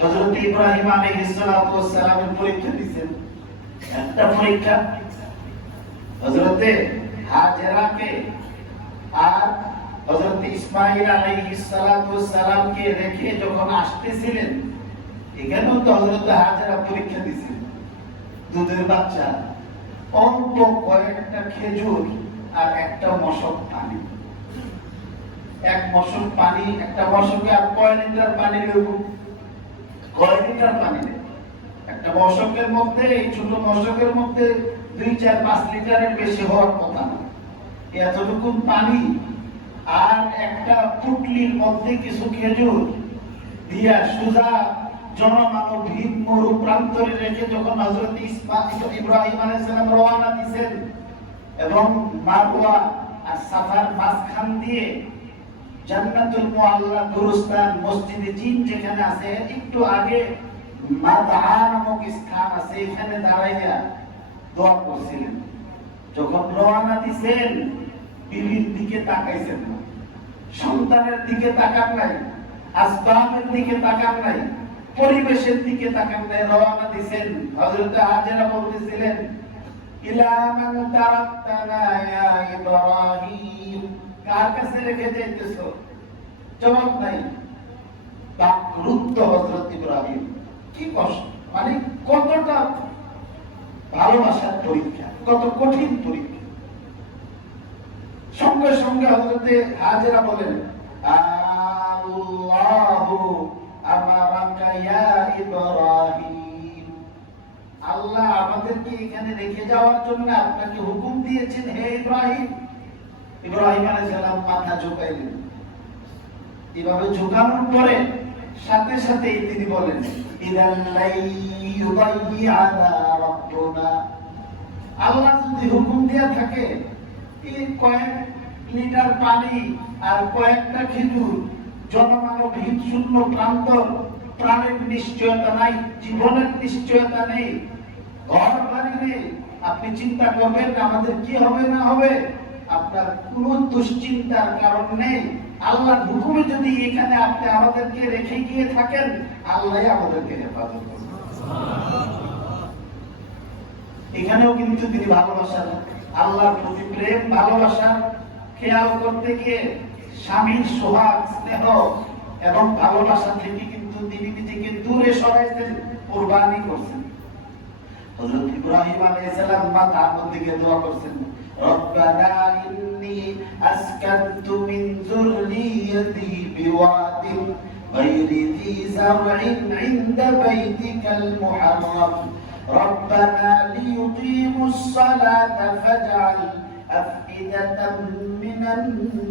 হযরত ইব্রাহিম আলাইহিস সালাতু ওয়াস সালামের পরীক্ষা দিয়েছেন। একটা পরীক্ষা হযরত হাজেরাকে আর হযরত ইসমাঈল আলাইহিস সালাতু ওয়াস সালামকে রেখে যখন আসতেছিলেন, এখানেও তো হযরত হাজেরা পরীক্ষা দিয়েছেন। দুধের বাচ্চা, অল্প কয়েকটা খেজুর আর একটা মশক পানি। এক মশক পানি, একটা মশকে আর কয় লিটার পানি নেব? কয় লিটার পানি নেব? একটা মশকের মধ্যে, এই ছোট মশকের মধ্যে 2-4-5 লিটারের বেশি হওয়ার কথা না। এতটুকু পানি আর একটা পুটলির মধ্যে কিছু খেজুর দিয়া সুজা জনমানবহীন মরু প্রান্তরে রেখে যখন হযরত ইব্রাহিম আলাইহিস সালাম রওনা দিয়েছেন এবং মারওয়া আর সাফার মাঝখান দিয়ে জান্নাতুল মুআল্লা গুরুস্তান মসজিদে জিন যেখানে আছে একটু আগে মাদআ নামক স্থান আছে, এখানে দাঁড়াইয়া দোয়া করছিলেন। যখন রওনা দিয়েছেন বিবির দিকে তাকাইছেন না, সন্তানের দিকে তাকান নাই, আসবাবের দিকে তাকান নাই, পরিবেশের দিকে তাকান নাই, রওনা দিয়েছেন। হযরত হাজেরা বলতেছিলেন, ইলা মান তারাকতানা ইয়া ইব্রাহিম, কার কাছে রেখে যাইতেছো? জবাব নাই, বাকরুদ্ধ হযরত ইব্রাহিম। কি কষ্ট, মানে কতটা ভালোবাসার পরীক্ষা, কত কঠিন পরীক্ষা। সঙ্গে সঙ্গে হযরত হাজেরা বলেন, আল্লাহু আমারাকা ইয়া ইব্রাহিম, আল্লাহ আমাদেরকে এখানে রেখে যাওয়ার জন্য আপনাকে হুকুম দিয়েছেন হে ইব্রাহিম। ইব্রাহিম আলাইহিস সালাম মাথা ঝুঁকাইলেন। এভাবে ঝুঁকানোর পরে সাথে সাথে তিনি বলেন, ইদাল্লাই ইউবাইয়ানা রাব্বুনা, আল্লাহ যদি হুকুম দেয়া থাকে এই কয়েক লিটার পানি আর কয়েকটা খেজুর, জনমানবহীন শূন্য প্রান্তর, প্রাণের নিশ্চয়তা নাই, জীবনের নিশ্চয়তা নেই, ঘর বাড়ি নেই, আপনি চিন্তা করবেন আমাদের কি হবে না হবে, আপনার কোন দুশ্চিন্তার কারণ নেই। আল্লাহর হুকুমে যদি এখানে আপনি আমাদেরকে রেখে গিয়ে থাকেন, আল্লাহ আমাদেরকে হেফাজত করবেন। এখানেও কিন্তু তিনি ভালোবাসার, আল্লাহর প্রতি প্রেম ভালোবাসা খেয়াল করতে গিয়ে স্বামীর সোহাগ স্নেহ এবং ভালোবাসা থেকে কিন্তু তিনি নিজেকে দূরে সরাইছেন, কুরবানি করছেন। হযরত ইব্রাহিম আলাইহিস সালাম মাথার মধ্যে গিয়ে দোয়া করছেন, রব্বানা ইন্নী আসকানতু মিন যুররিয়্যাতি বিওয়াদিন গায়রি যী যার'ইন ইনদা বাইতিকাল মুহাররাম রব্বানা লিয়ুকিমুস সালাতা ফাজআল আফইদাতাম মিনান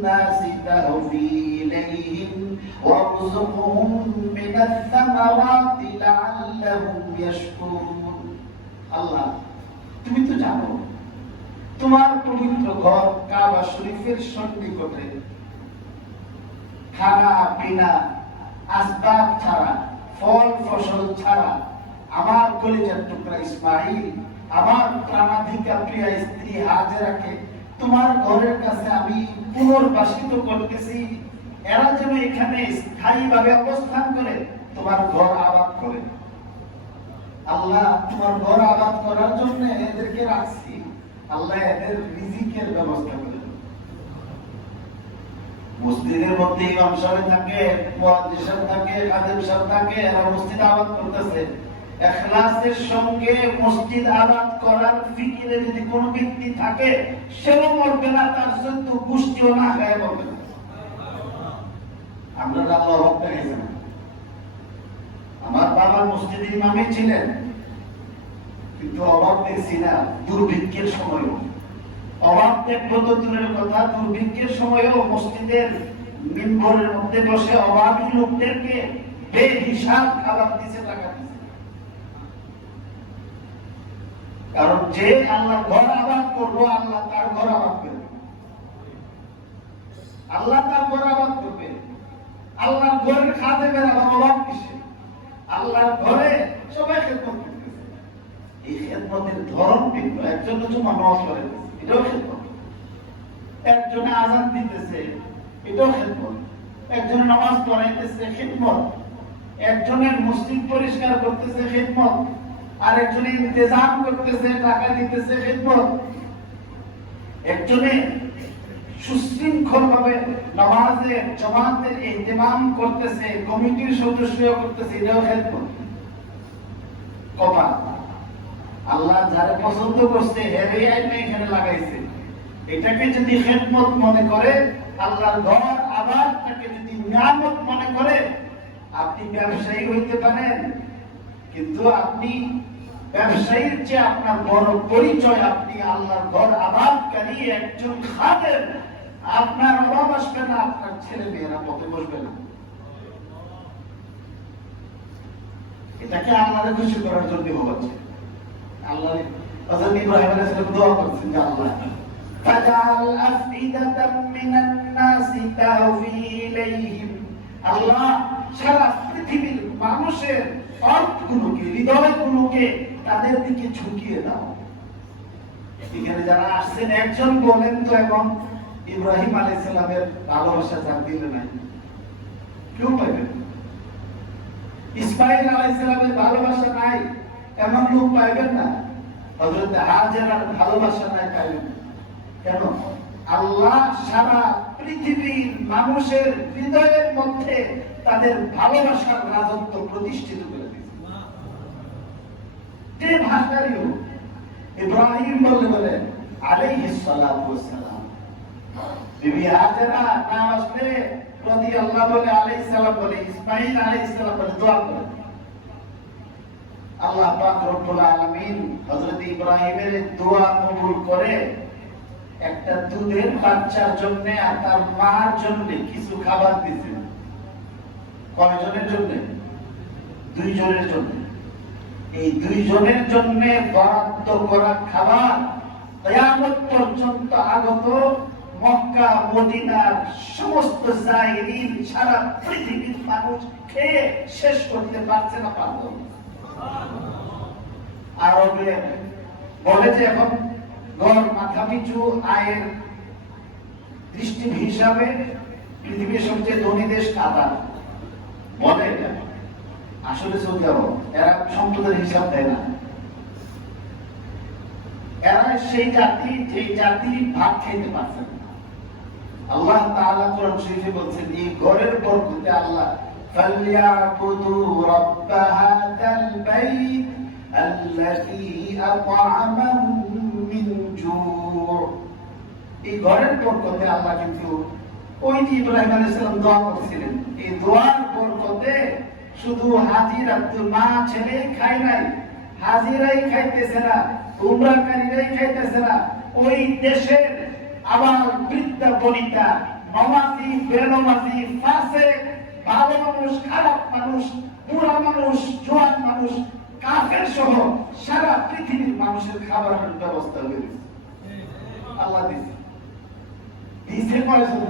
নাসি তাহফি ইলাইহিম ওয়ারযুকহুম মিনাস সামারাতি লাআল্লাহুম ইয়াশকুরুন। আল্লাহ, তুমি তো জানো তোমার পবিত্র ঘর কাবা শরীফের সন্নিকটে খানা পিনা আসবাব ছাড়া, ফল ফসল ছাড়া আমার কলিজার টুকরা ইসমাঈল, আমার প্রাণাধিকা প্রিয় স্ত্রী হাজেরাকে তোমার ঘরের কাছে আমি পুনর্বাসিত করতেছি। এরা যেন এখানে স্থায়ীভাবে অবস্থান করে তোমার ঘর আবাদ করে। আল্লাহ, তোমার ঘর আবাদ করার জন্য এদেরকে রাখছি, আল্লাহ এদের রিজিকের ব্যবস্থা করে। মসজিদের মধ্যে ইমাম সাহেব থাকে, মুয়াজ্জিন সাহেব থাকে, খাদেম সাহেব থাকে, এরা মসজিদ আবাদ করতেছে। ইখলাসের সঙ্গে মসজিদ আবাদ করার ফিকিরে যদি কোনো ব্যক্তি থাকে, সেও মরবে না, তার সত্য গোষ্ঠীও না খায় মরবে না। আমরা আল্লাহ হক দেখেছেন, আমার বাবা মসজিদের ইমামই ছিলেন, কিন্তু অভাব দেখছি না দুর্ভিক্ষের সময়ও। অভাব দেখবো তো দূরের কথা, দুর্ভিক্ষের সময়ও মসজিদের মিম্বরের মধ্যে বসে অভাবী লোকদেরকে বেহিসাব খাবার দিছে, টাকা দিছে। কারণ যে আল্লাহর ঘর আবাদ করবো, আল্লাহ তার ঘর আবাদ করবে, আল্লাহ তার ঘর আবাদ করবে। আল্লাহর ঘরের খাদেমের আবার অভাব কিসে? আল্লাহর ঘরে সবাই খেদমত করতেছে। এই খেদমতের ধরন ভিন্ন। একজনের জন্য নামাজ পড়ে, এটাও খেদমত। একজনে আযান দিতেছে, এটাও খেদমত। একজনে নামাজ পড়াইতেছে, খেদমত। একজনের মসজিদ পরিষ্কার করতেছে খিদমত, আর একজনে ইন্তজাম করতেছে, টাকা দিতেছে খিদমত। একজনে সুশৃঙ্খল ভাবে নামাজের জামাতের ইহতিমাম করতেছে, কমিটির সদস্য করতেছে, এটাও খিদমত। কপাল আল্লাহ যারা পছন্দ করছে এরই আইন এখানে লাগাইছে। এটাকে যদি খিদমত মনে করে, আল্লাহর ঘর আবার তাকে যদি নিয়ামত মনে করে, আপনি ব্যবসায়ী হইতে পারেন, কিন্তু আপনি ব্যবসায়ীর চেয়ে আপনার বড় পরিচয় আপনি আল্লাহর ঘর আবাদকারী একজন খাদেম। আপনার অভাব আসবে না, আপনার ছেলে মেয়েরা পথে বসবে না। এটাকে আল্লাহরে খুশি করার জন্য হচ্ছে। আল্লাহ হযরত ইব্রাহিম আলাইহিস সালাম দোয়া করছেন যে আল্লাহ ফাজাল আফইদাতাম মিনান নাসি তাহফি ইলাইহিম, আল্লাহ সারা পৃথিবীর মানুষের অর্থগুলোকে, হৃদয়গুলোকে তাদের দিকে ঝুঁকিয়ে দাও। এখানে যারা আসছেন একজন বলেন তো এবং ইব্রাহিম আলাইহিস সালামের ভালোবাসা যার দিলে নাই, কেউ পাইবেন? ইসমাইল আলাইহিস সালামের ভালোবাসা নাই এমন লোক পাইবেন না। হযরত হাজেরার ভালোবাসা নাই পাইবেন। কেন? আল্লাহ সারা পৃথিবীর মানুষের হৃদয়ের মধ্যে তাদের ভালোবাসার রাজত্ব প্রতিষ্ঠিত করে দিয়েছে। যে ভাষারই হোক, ইব্রাহিম বলে আলাইহিস সালাতু ওয়াস সালাম, বিবি হাজেরা নাম আসলে রাদিয়াল্লাহু বলে আলাইহিস সালাম বলে, ইসমাঈল আলাইহিস সালাম বলে, দোয়া করে। আল্লাহ পাক রব্বুল আলামিন হযরত ইব্রাহিমের দোয়া কবুল করে একটা দুধের বাচ্চার জন্য আর তার মার জন্য কিছু খাবার দিয়েছেন। কয়জনের জন্য? দুইজনের জন্য। এই দুইজনের জন্য বরাদ্দ করা খাবার কিয়ামত পর্যন্ত আগত মক্কা মদিনার সমস্ত জায়গির সারা পৃথিবীর মানুষ খেয়ে শেষ করতে পারছে না, পারত। আরবে বলে যে এখন গড় মাথাপিছু আয়ের দৃষ্টি হিসাবে পৃথিবীর সবচেয়ে ধনী দেশ কাতার। বলে এটা আসলে সৌদি আরব, এরা সম্পদের হিসাব দেয় না। এরা সেই জাতি যে জাতি ভাত খেতে পারছে না। আল্লাহ তাআলা কোরআন শরীফে বলছেন এই ঘরের বরকতে আল্লাহ ফালইয়াবুদু রাব্ব হাযাল বাইত আল্লাযী আত'আমাহুম মিন জু'। এই ঘরের বরকতে আল্লাহ কিন্তু ওই যে ইব্রাহিম আলাইহিস সালাম দোয়া করেছিলেন, এই দোয়ার বরকতে শুধু হাজিরা তো মা ছেলে খায় নাই, হাজিরাই খাইতেছে না, উমরাকারীরাই খাইতেছে না, ওই দেশের আবার বৃদ্ধা বনিতা, নমাজি বেনমাজি, ফাসিক, ভালো মানুষ, খারাপ মানুষ, বুড়া মানুষ, জোয়ান মানুষ, কাফের সহ সারা পৃথিবীর মানুষের খাবারের ব্যবস্থা হয়ে গেছে। আল্লাহ দিয়েছে। দিয়েছে কয়জন?